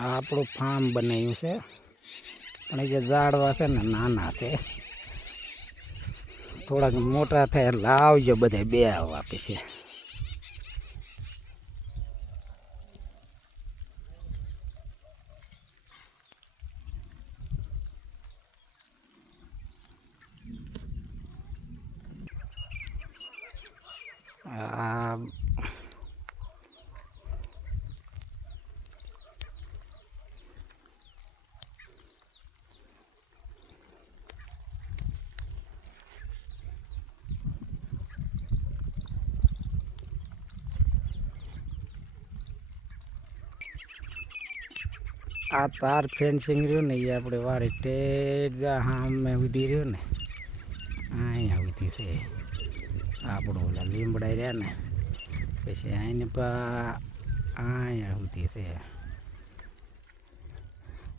આ આપણું ફાર્મ બનાવ્યું છે, પણ એ જે ઝાડવા છે ને નાના છે. થોડાક મોટા થાય એટલે આવજો બધા બે આવવા પછી. આ આ તાર ફેન્સિંગ રહ્યું ને એ આપણે વાળી ટેજ અમે ઉધી રહ્યું ને અહીંયા ઉધી છે. આપણું ઓલા લીમડા રહ્યા ને પછી આને અહીંયા ઉધી છે.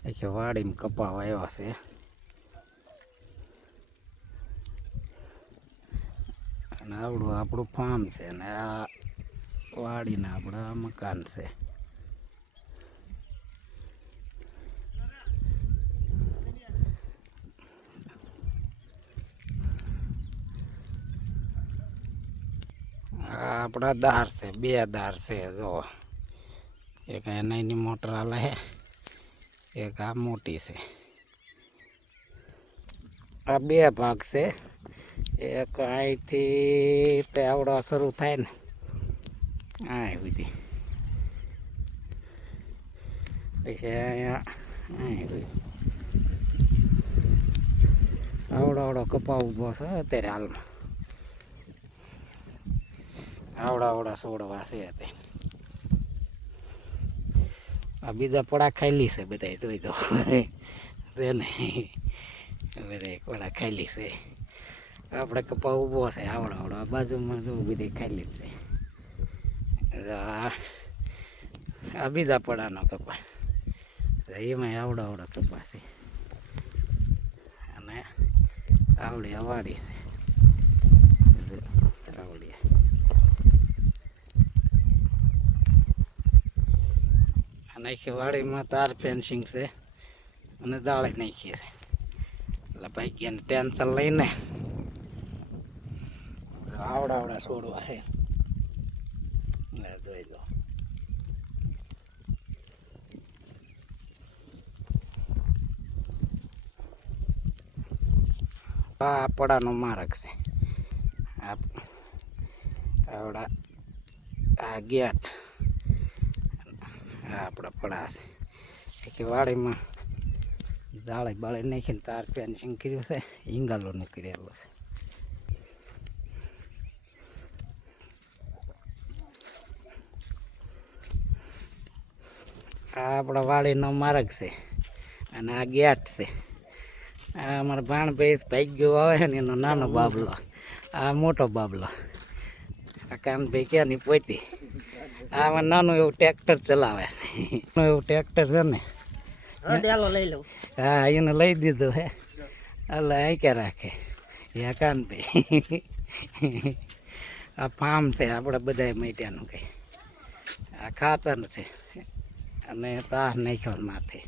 આખી વાડીમાં કપા વાવ્યો છે. અને આવડું આપણું ફાર્મ છે ને આ વાડીના આપણા મકાન છે. આપણા દાર છે, બે દાર છે. જો એક નાની મોટર હાલે છે, એક આ મોટી છે. આ બે ભાગ છે. એક અહીંથી તે આવડો શરૂ થાય ને આ બધી પછી અહીંયા આવડો કપા ઊભો છે અત્યારે હાલમાં. આવડા છોડવા છે તે. આ બીજા પડા ખાઈલી છે બધા જોઈ દો ને બધા પડા ખાઈલી છે. આપણે કપા ઊભો છે આવડો આ બાજુમાં જો બધી ખાઈલી છે. આ બીજા પડાનો કપા એમાં આવડો કપા છે. અને આવડી વાડી છે. નાખી વાડીમાં તાર ફેન્સિંગ છે અને દાળે નાખી છે. એટલે ભાઈ ગયા ટેન્શન લઈને આવડા છોડવા છે જોઈ દો. આ પડાનો માર્ગ છે. આવડા આ ગેટ આપણા પડા છે કે વાડીમાં દાળે બાળે નાખીને તાર ફેન્સિંગ કર્યું છે. ઈંગાલો નીકળેલો છે. આ આપણા વાડીનો માર્ગ છે અને આ ગેટ છે. આ અમારા ભાણભાઈ ભાગ્યો આવે છે ને એનો નાનો બાબલો, આ મોટો બાબલો. આ કાનભાઈ ક્યાંની પોતી. આમાં નાનું એવું ટ્રેક્ટર ચલાવે છે. એવું ટ્રેક્ટર છે ને લઈ લઉં. હા એને લઈ દીધું હે. એટલે અહીં ક્યાં રાખે યા કાનભાઈ. આ ફાર્મ છે આપણે બધા માટ્યાનું કંઈ. આ ખાતર છે અને તાર નાખ્યો માથે.